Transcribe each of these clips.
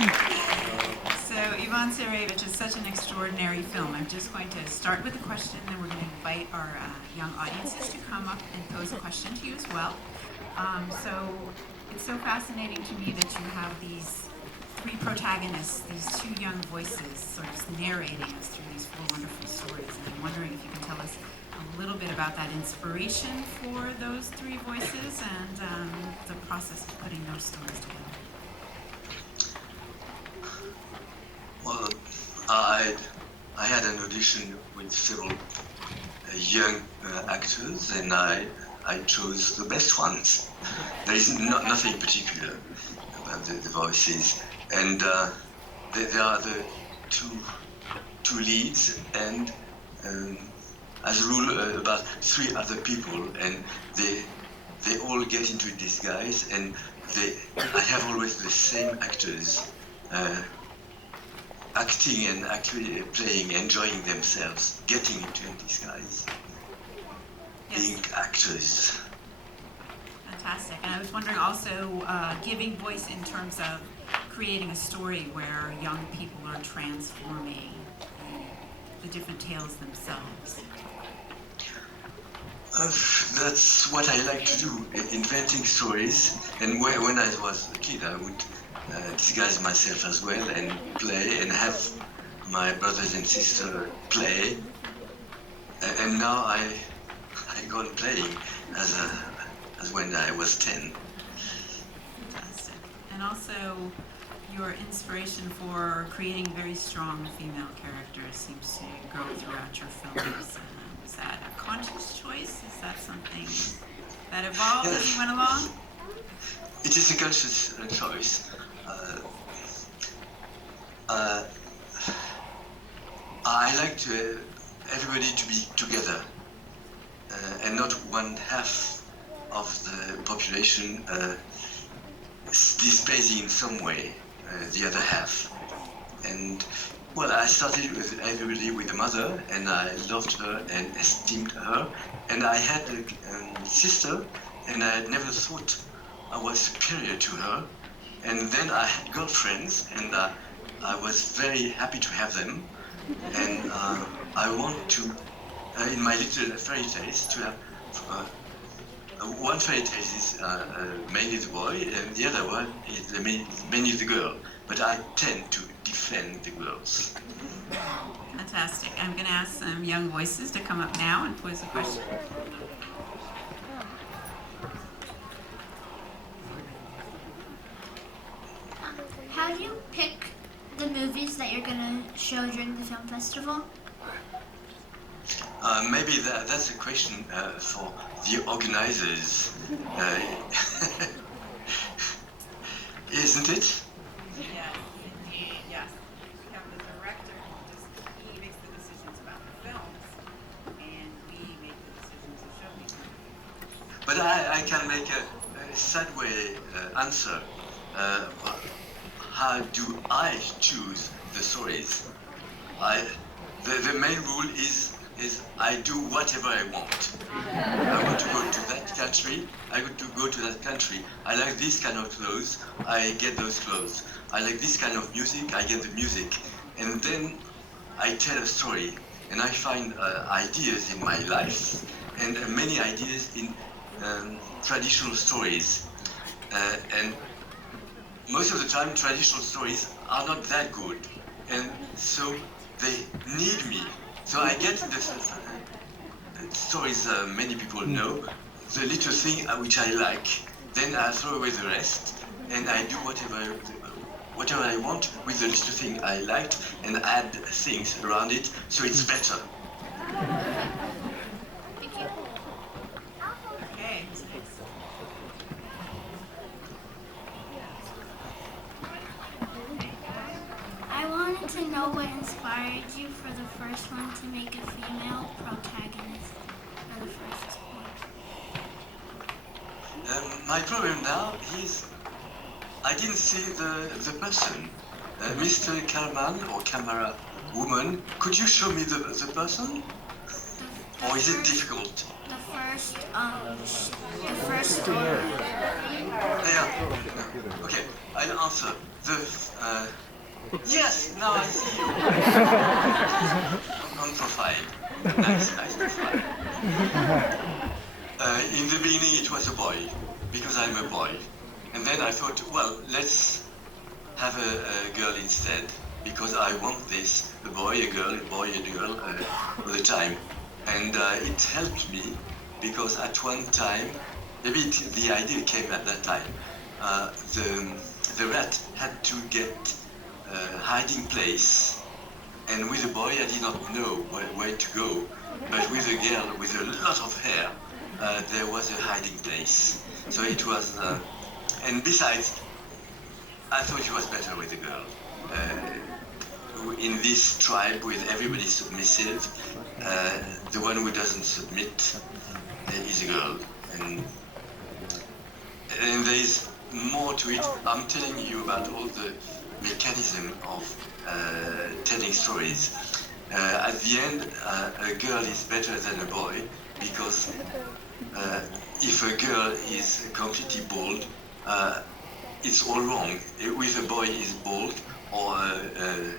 So Ivan Tsarevitch is such an extraordinary film. I'm just going to start with a question, then we're going to invite our young audiences to come up and pose a question to you as well. So it's so fascinating to me that you have these three protagonists, these two young voices sort of narrating us through these four wonderful stories. And I'm wondering if you can tell us a little bit about that inspiration for those three voices and the process of putting those stories together. Well, I had an audition with several young actors, and I chose the best ones. There is nothing particular about the voices, and there are the two leads, and as a rule about three other people, and they all get into disguise, and I have always the same actors acting and actually playing, enjoying themselves, getting into disguise, being actors. Fantastic. And I was wondering also, giving voice in terms of creating a story where young people are transforming the different tales themselves. That's what I like to do, inventing stories. And when I was a kid, I would disguise myself as well and play and have my brothers and sister play. And now I go on playing as when I was 10. Fantastic. And also, your inspiration for creating very strong female characters seems to grow throughout your films. Is that a conscious choice? Is that something that evolved as you went along? It is a conscious choice. I like everybody to be together, and not one half of the population displays in some way the other half. And well, I started with everybody with a mother, and I loved her and esteemed her. And I had a sister, and I had never thought I was superior to her. And then I had girlfriends, and I was very happy to have them. And I want to, in my little fairy tales, to have one fairy tale is mainly the boy, and the other one is mainly the girl. But I tend to defend the girls. Fantastic. I'm going to ask some young voices to come up now and pose a question. How do you pick the movies that you're going to show during the film festival? Maybe that's a question for the organizers, isn't it? Yes. We have the director he makes the decisions about the films, and we make the decisions of showing them. But I can make a sideway answer. How do I choose the stories? The main rule is I do whatever I want. I want to go to that country, I want to go to that country. I like this kind of clothes, I get those clothes. I like this kind of music, I get the music. And then I tell a story, and I find ideas in my life, and many ideas in traditional stories. And most of the time, traditional stories are not that good, and so they need me. So I get the stories many people know, the little thing which I like, then I throw away the rest, and I do whatever I want with the little thing I liked, and add things around it, so it's better. Thank you. Okay, who's next? I wanted to know what inspired you for the first one to make a female protagonist for the first one. My problem now is I didn't see the person. Mr. Cameraman or camera woman, could you show me the person? Or is it difficult? The first the first story. Yeah. Okay, I'll answer. Yes, now I see you. On profile. Nice profile. In the beginning it was a boy, because I'm a boy. And then I thought, well, let's have a girl instead, because I want this, a boy, a girl, all the time. And it helped me, because at one time, maybe the idea came at that time, the rat had to get a hiding place, and with a boy I did not know where to go, but with a girl with a lot of hair, there was a hiding place. So it was, and besides, I thought it was better with a girl. In this tribe with everybody submissive, the one who doesn't submit is a girl. And there is more to it. I'm telling you about all the mechanism of telling stories. At the end, a girl is better than a boy, because if a girl is completely bald, it's all wrong. If a boy is bald or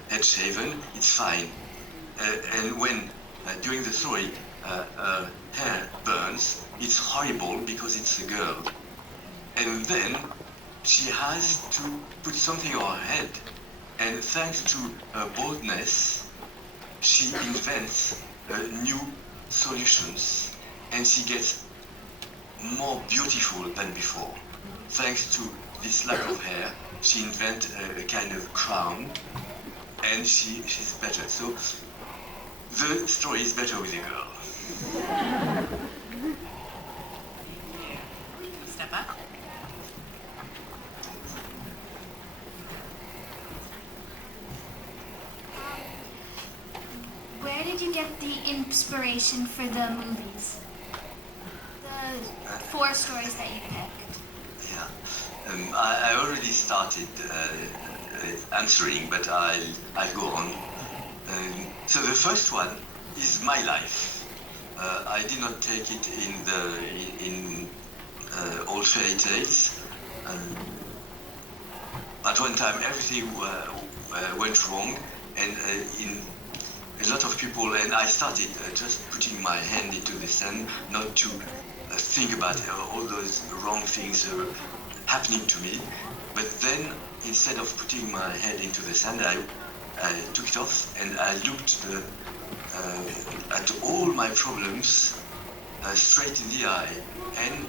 head shaven, it's fine. And when during the story hair burns, it's horrible because it's a girl. And then she has to put something on her head, and thanks to her boldness, she invents new solutions, and she gets more beautiful than before. Thanks to this lack of hair, she invents a kind of crown, and she's better. So the story is better with a girl. Step up. Where did you get the inspiration for the movies? The 4 stories that you picked. Yeah, I already started answering, but I'll go on. So the first one is my life. I did not take it in old fairy tales. At one time, everything went wrong, and in a lot of people, and I started just putting my hand into the sand, not to think about all those wrong things happening to me. But then, instead of putting my head into the sand, I took it off and I looked at all my problems straight in the eye, and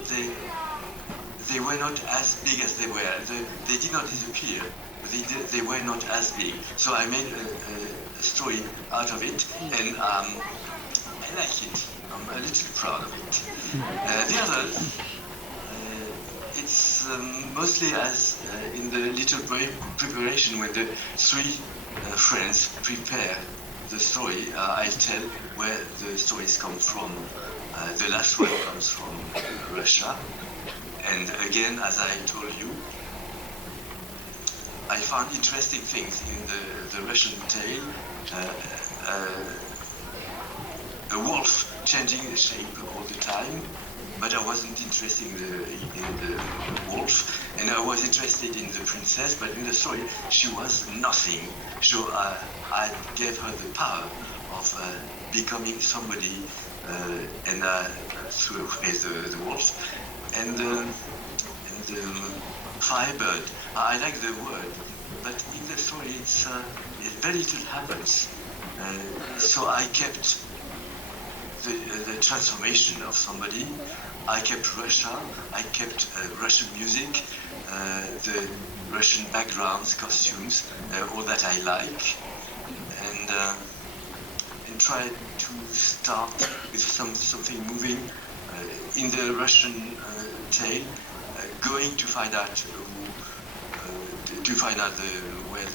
they were not as big as they were. They did not disappear, but they were not as big. So I made a story out of it, and I like it. I'm a little proud of it. The others, it's mostly as in the little preparation when the 3 friends prepare the story. I tell where the stories come from. The last one comes from Russia, and again, as I told you, I found interesting things in the Russian tale. A wolf changing the shape all the time, but I wasn't interested in the wolf, and I was interested in the princess, but in the story she was nothing. So I gave her the power of becoming somebody, and threw away the wolf. And the firebird, I like the word, but in the story it's very little happens. So I kept the transformation of somebody. I kept Russia. I kept Russian music, the Russian backgrounds, costumes, all that I like, and try to start with something moving in the Russian tale, going to find out where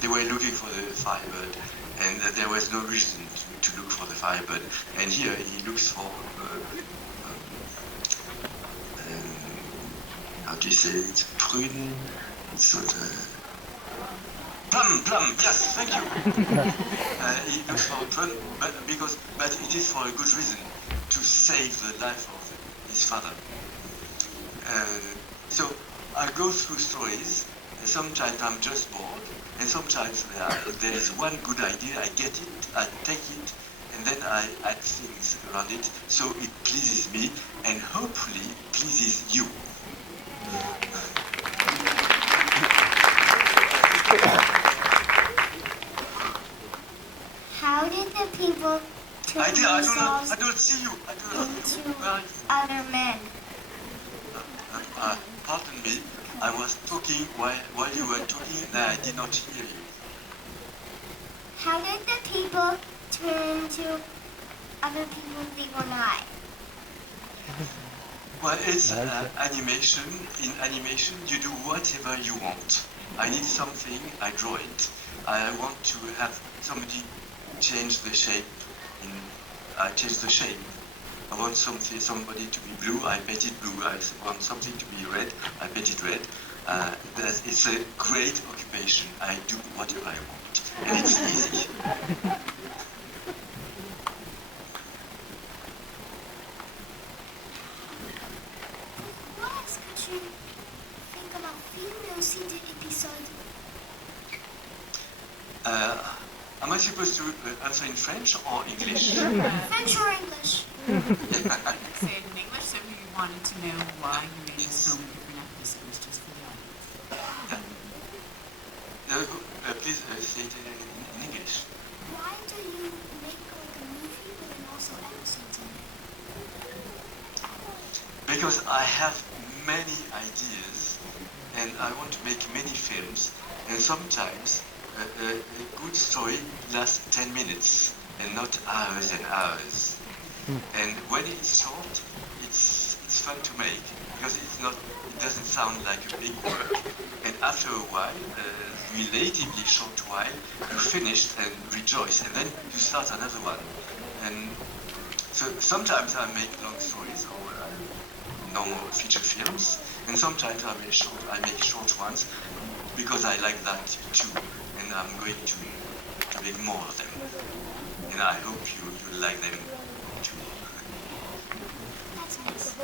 they were looking for the firebird, and there was no reason to look for the firebird. And here he looks for how do you say it? Pruden. It's not Plum, yes, thank you. He looks for a plum, but it is for a good reason, to save the life of his father. So I go through stories, and sometimes I'm just bored, and sometimes there is one good idea, I get it, I take it, and then I add things around it, so it pleases me, and hopefully pleases you. How did the people turn themselves I don't see you. into other men? Pardon me, I was talking while you were talking and I did not hear you. How did the people turn into other people they were not? Well, it's animation. In animation, you do whatever you want. I need something, I draw it. I want to have somebody change the shape. I change the shape. I want somebody to be blue, I paint it blue. I want something to be red, I paint it red. It's a great occupation. I do whatever I want, and it's easy. What could you think about females in the episode? Am I supposed to answer in French or English? French or English? Say it in English, so if you wanted to know why you made so many different episodes just for the audience. Please say it in English. Why do you make like a movie but then also episodes in it? Because I have many ideas and I want to make many films, and sometimes a good story lasts 10 minutes and not hours and hours. And when it's short, it's fun to make because it doesn't sound like a big work. And after a while, relatively short while, you finish and rejoice, and then you start another one. And so sometimes I make long stories or normal feature films, and sometimes I make short ones because I like that too. And I'm going to make more of them. And I hope you like them too. That's nice.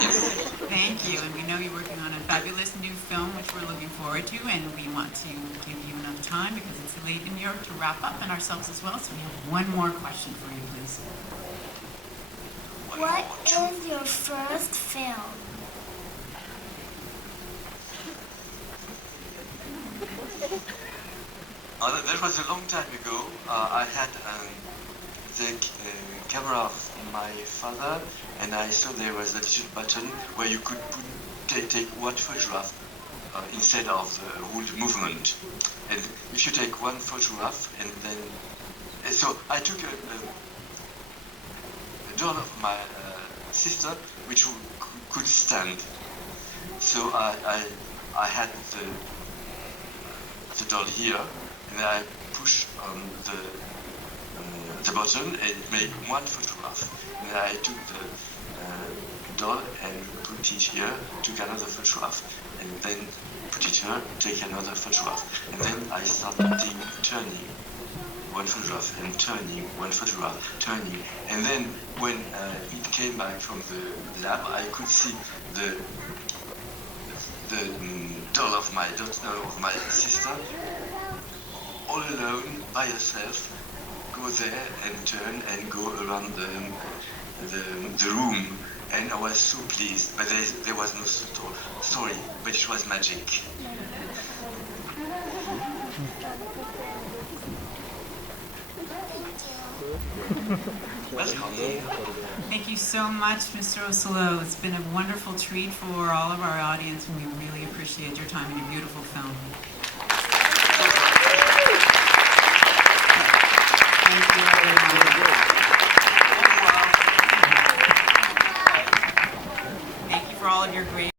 Yes. Thank you, and we know you're working on a fabulous new film, which we're looking forward to, and we want to give you enough time because it's late in New York to wrap up, and ourselves as well, so we have one more question for you, please. What is your first film? That was a long time ago. I had the camera of my father, and I saw there was a little button where you could take one photograph instead of the whole movement. And if you take one photograph, and then so I took a doll of my sister, which could stand. So I had the doll here, and I push on the button, and it made one photograph. And I took the doll and put it here, took another photograph, and then put it here, take another photograph. And then I started turning one photograph and turning one photograph, turning. And then when it came back from the lab, I could see the doll of my sister, all alone by herself, go there and turn and go around the room, and I was so pleased. But there was no story, but it was magic. Welcome. Thank you so much, Mr. Ocelot. It's been a wonderful treat for all of our audience, and we really appreciate your time in your beautiful film. Thank you, everyone. Thank you for all of your great